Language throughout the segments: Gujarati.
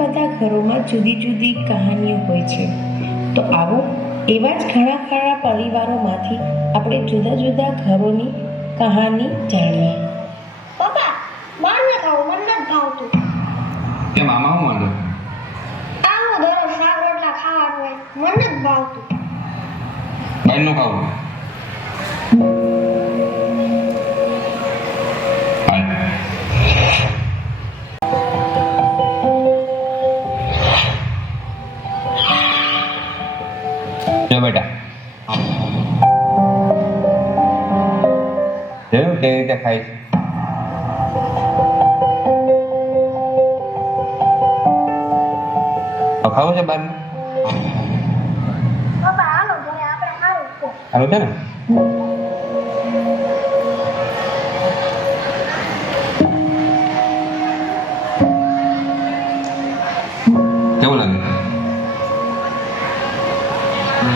બધા ઘરોમાં જુદી જુદી કહાનીઓ હોય છે. તો આવો એવા જ ઘણા ખરા પરિવારોમાંથી આપણે જુદા જુદા ઘરોની કહાની જાણીએ. પપ્પા બહાર ન ખાવું, મને નથી ભાવતું. કેમ આમાં શું વાંધો? આવું દરરોજ શાક રોટલા ખાવાનું હોય, મને નથી ભાવતું. બહારનું ખાવું? જો બેટા, જોયું કેવી રીતે ખાય છે? ખાવું છે બહારનું? પપ્પા હાલો ઘરે, આપણે સારું છે. સારું છે ને? કેવું લાગે?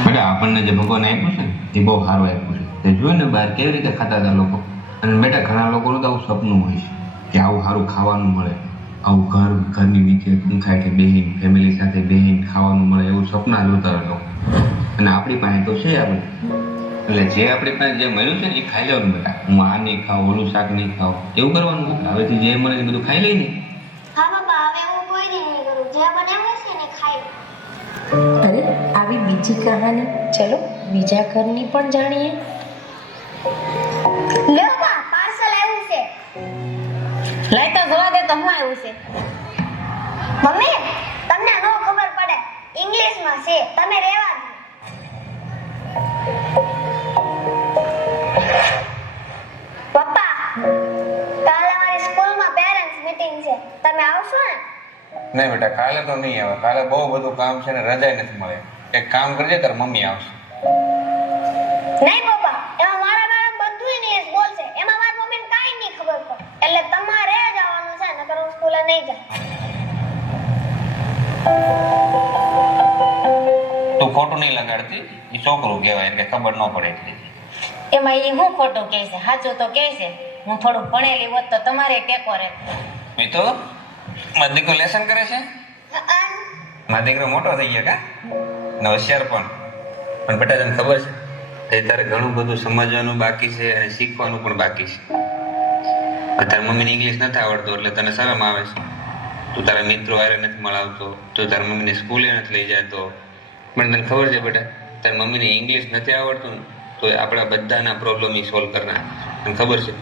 બેટા, આપણને જે ભગવાન આપ્યું છે એ બહુ સારું આપ્યું છે. તે જોયું ને બહાર કેવી રીતે ખાતા હતા લોકો. અને બેટા, ઘણા લોકોનું તો આવું સપનું હોય છે કે આવું સારું ખાવાનું મળે, આવું ઘરની નીચે પંખા કે બેહીન ફેમિલી સાથે બેહીન ખાવાનું મળે, એવું સપના જોતા હોય લોકો. અને આપણી પાસે તો છે આ બધું. એટલે જે આપણી પાસે જે મળ્યું છે ને એ ખાઈ લેવાનું બેટા. હું આ નહીં ખાઉં, ઓલું શાક નહીં ખાઉં, એવું કરવાનું. હવેથી જે મળે એ બધું ખાઈ લઈ ને. હા પપ્પા, હવે હું કોઈ દી નહીં કરું. જે બનાવ્યું છે ને ખાઈ. અને આવી બીજી કહાની ચલો બીજા ઘરની પણ જાણીએ. લ્યો પપ્પા, પાર્સલ આવ્યું છે. લાઈ તો જોવા દે તો હું આવ્યું છે. મમ્મી, તમને નો ખબર પડે, ઇંગ્લિશમાં છે, તમે રહેવા દો. પપ્પા, કાલે અમારી સ્કૂલમાં પેરેન્ટ્સ મીટિંગ છે, તમે આવશો ને? નહીં બેટા, કાલે તો નહીં આવે. કાલે બહુ બધું કામ છે ને રજા નથી મળે. એક કામ કરજે, તાર મમ્મી આવશે. નહીં પપ્પા, એમાં મારા મેડમ બધું ઇંગ્લિશ બોલશે, એમાં મારી મમ્મીને કાંઈ નહીં ખબર પડે. એટલે તમારે જ આવવાનું છે, નકર હું સ્કૂલે નહીં જાઉં. તું ખોટું નહીં લગાડતી, એ છોકરું કહેવાય એટલે ખબર ન પડે એટલી. એમાં એ હું ખોટું કહે છે, સાચું તો કહે છે. હું થોડું ભણેલી હોત તો તમારે ટેકો રહે. મિતો, મારો દીકરો લેસન કરે છે? મારો દીકરો મોટો થઈ ગયો કા? ને હોશિયાર પણ બેટા તને ખબર છે કે તારે ઘણું બધું સમજવાનું બાકી છે અને શીખવાનું પણ બાકી છે. તારી મમ્મીને ઇંગ્લિશ નથી આવડતું એટલે તને શરમ આવે છે. તું તારા મિત્રો હારે નથી મળાવતો, તું તારી મમ્મીને સ્કૂલે નથી લઈ જતો. પણ તને ખબર છે બેટા, તારી મમ્મીને ઇંગ્લિશ નથી આવડતું ને તો આપણા બધાના પ્રોબ્લેમ એ સોલ્વ કરનાર. તને ખબર છે,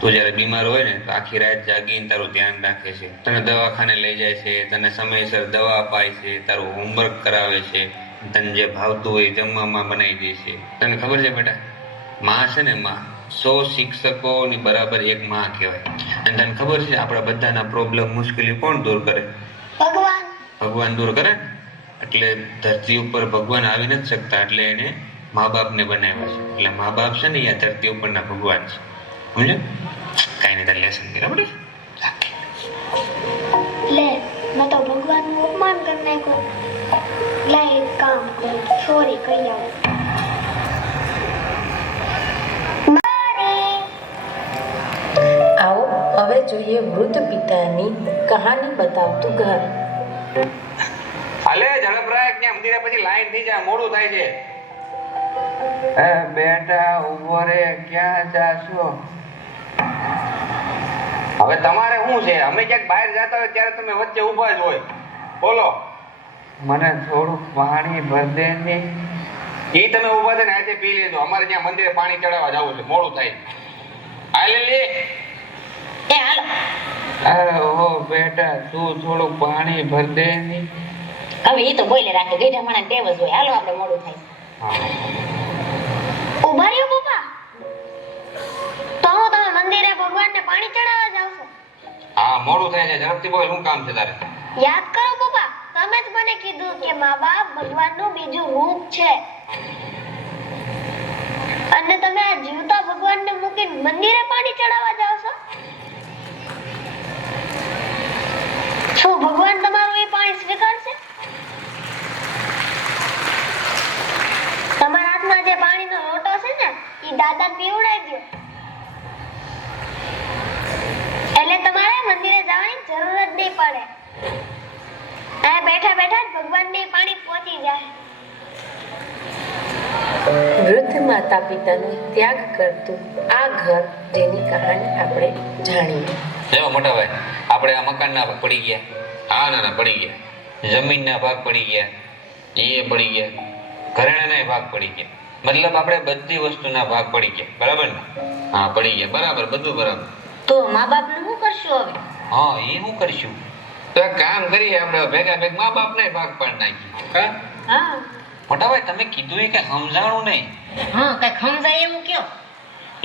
તું જ્યારે બીમાર હોય ને તો આખી રાત જાગીને તારું ધ્યાન રાખે છે, તને દવાખાને લઈ જાય છે, તને સમયસર દવા અપાય છે, તારું હોમવર્ક કરાવે છે, તને જે ભાવતું હોય જમવામાં બનાવી દે છે. તને ખબર છે બેટા, માં છે ને માં 100 શિક્ષકોની બરાબર એક માં કહેવાય. અને તને ખબર છે આપણા બધાના પ્રોબ્લેમ મુશ્કેલી કોણ દૂર કરે? ભગવાન. ભગવાન દૂર કરે. એટલે ધરતી ઉપર ભગવાન આવી નથી શકતા એટલે એને મા બાપને બનાવ્યા છે. એટલે મા બાપ છે ને એ ધરતી ઉપરના ભગવાન છે. સમજો? કાંઈ નહીં, તારે લેસન કર્યા પડે. લે, મેં તો ભગવાનનું અપમાન કરી નાખ્યું. લે, એક કામ કરું, સોરી કહી આવું. આવો હવે જોઈએ વૃદ્ધ પિતાની કહાની બતાવતું ઘર. હાલે ઝડપ રાખ, ત્યાં મંદિરે પછી લાઈન થઈ જાય, મોડું થાય છે. એ બેટા ઉભો રે, ક્યાં જાશો? હવે તમારે શું છે? અમે ક્યાંક બહાર જતા હોય ત્યારે તમે વચ્ચે ઊભા જ હોય. બોલો. મને થોડું પાણી ભર દે ને. ઈ તમે ઊભા થઈને હાથે પી લેજો. અમારે ત્યાં મંદિરે પાણી ચડાવવા જવું છે, મોડું થાય. હાલે લે. એ હાલો. અરે ઓ બેટા, તું થોડું પાણી ભર દે ને. હવે એ તો બોલે રાખે, ગઈઢા માણસ ટેવ જ હોય. હાલો, આપણે મોડું થાય. ઉભા રહ્યો પપ્પા. તો તમે મંદિરે ભગવાનને પાણી ચડાવવા જાવ છો? હા, મોડું થાય છે, ઝડપથી બોલ. શું કામ છે તારે? યાદ કરો પપ્પા, તમે જ મને કીધું કે મા બાપ ભગવાનનું બીજું રૂપ છે. અને તમે આ જીવતા ભગવાનને મૂકીને મંદિરે પાણી ચડાવવા જાવ છો? શું ભગવાન તમારું એ પાણી સ્વીકારશે? તમારા હાથમાં જે પાણીનો લોટો છે ને એ દાદાને પીવડાવી દો. એટલે તમારે મંદિરે જવાની જરૂર જ નહીં પડે. બેઠા બેઠા જ ભગવાનને પાણી પહોંચી જાય. વૃદ્ધ માતા પિતાનો ત્યાગ કરતું આ ઘર જેની કહાની આપણે જાણીએ. જો મોટા ભાઈ, આપણે આ મકાનના ભાગ પડી ગયા, હા ના પડી ગયા, જમીનના ભાગ પડી ગયા, એ પડી ગયા, ઘરેણાના ભાગ પડી ગયા, મતલબ આપણે બધી વસ્તુના ભાગ પડી ગયા, બરાબર ને? હા પડી ગયા, બરાબર, બધું બરાબર. તો મા બાપનું શું કરશું હવે? હા એ શું કરશું? તો એક કામ કરીએ, આપણે ભેગા ભેગ મા બાપને ભાગ પાડી નાખીએ. હા હા મોટા ભાઈ, તમે કીધું એ કે સમજાણું નહીં. હા કઈ સમજાય એવું કયો.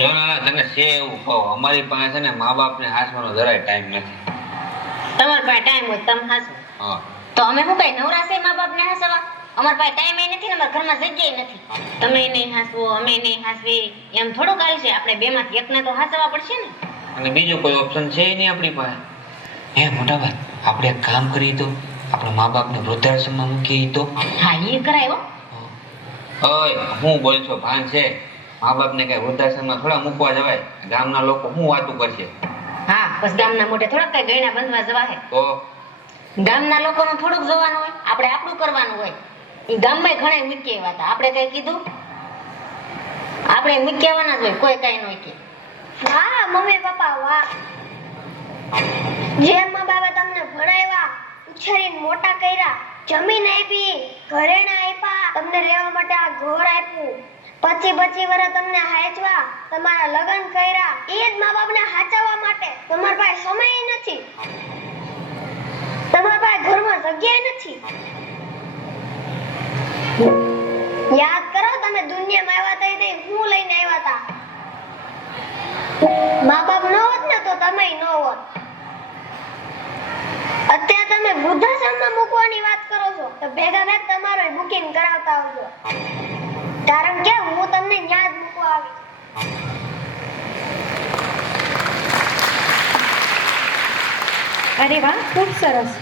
જો ના તને છે એવું કહું, અમારી પાસે છે ને મા બાપને હાંસવાનો જરાય ટાઈમ નથી. તમારા પાસે ટાઈમ હોય તમે હાસો, હા તો અમે શું કઈ નવરા છે મા બાપને હાસવા? અમારા પાસે ટાઈમ નથી ને અમારા ઘરમાં જગ્યાએ નથી. તમે નહીં હાસવો, અમે નહીં હાસવી, એમ થોડું કાલ છે. આપણે બે માંથી એકને તો હાસવા પડશે ને. અને બીજું કોઈ ઓપ્શન છે નહીં આપણી પાસે. હે મોટા ભાઈ, આપણે એક કામ કરીએ તો આપણા મા બાપને વૃદ્ધાશ્રમમાં મૂકીએ તો. હા એ કરાય હો. ઓય હું બોલ છો ભાન છે? મા બાપને કઈ વૃદ્ધાશ્રમમાં થોડા મૂકવા જવાય? ગામના લોકો શું વાતું કરશે? હા બસ ગામના મોઢે થોડાક કઈ ગયણા બંધવા જવા હે. તો ગામના લોકોનું થોડુંક જોવાનું હોય, આપણે આપણું કરવાનું હોય. એ ગામમાં ઘણા મૂકી આવ્યા હતા, આપણે કઈ કીધું? આપણે મૂકી આવવાના જ હોય, કોઈ કઈ ન કે. વાહ મમ્મી પપ્પા વાહ. જે મા બાપે તમને ભણાવ્યા, ઉછેરીને મોટા કર્યા, જમીન આપી, ઘરેણા આપ્યા, તમને રહેવા માટે આ ઘર આપ્યું, પછી વર્ષ તમને હાચવા, તમારા લગ્ન કર્યા, એ જ મા બાપને હાચવવા માટે તમારા પાસે સમય નથી, તમારા પાસે ઘરમાં જગ્યા નથી. યાદ કરો તમે દુનિયામાં આવ્યા હતા તે હું લઈને આવ્યા હતા. મા બાપ ન હોત ને તો તમે ન હોત. અત્યારે તમે વૃદ્ધાશ્રમમાં મૂકવાની વાત કરો છો, તો ભેગા ભેગ તમારો બુકિંગ કરાવતા આવજો, કારણ કે હું તમને ન્યા જ મૂકવા આવી. અરે વાહ, ખૂબ સરસ.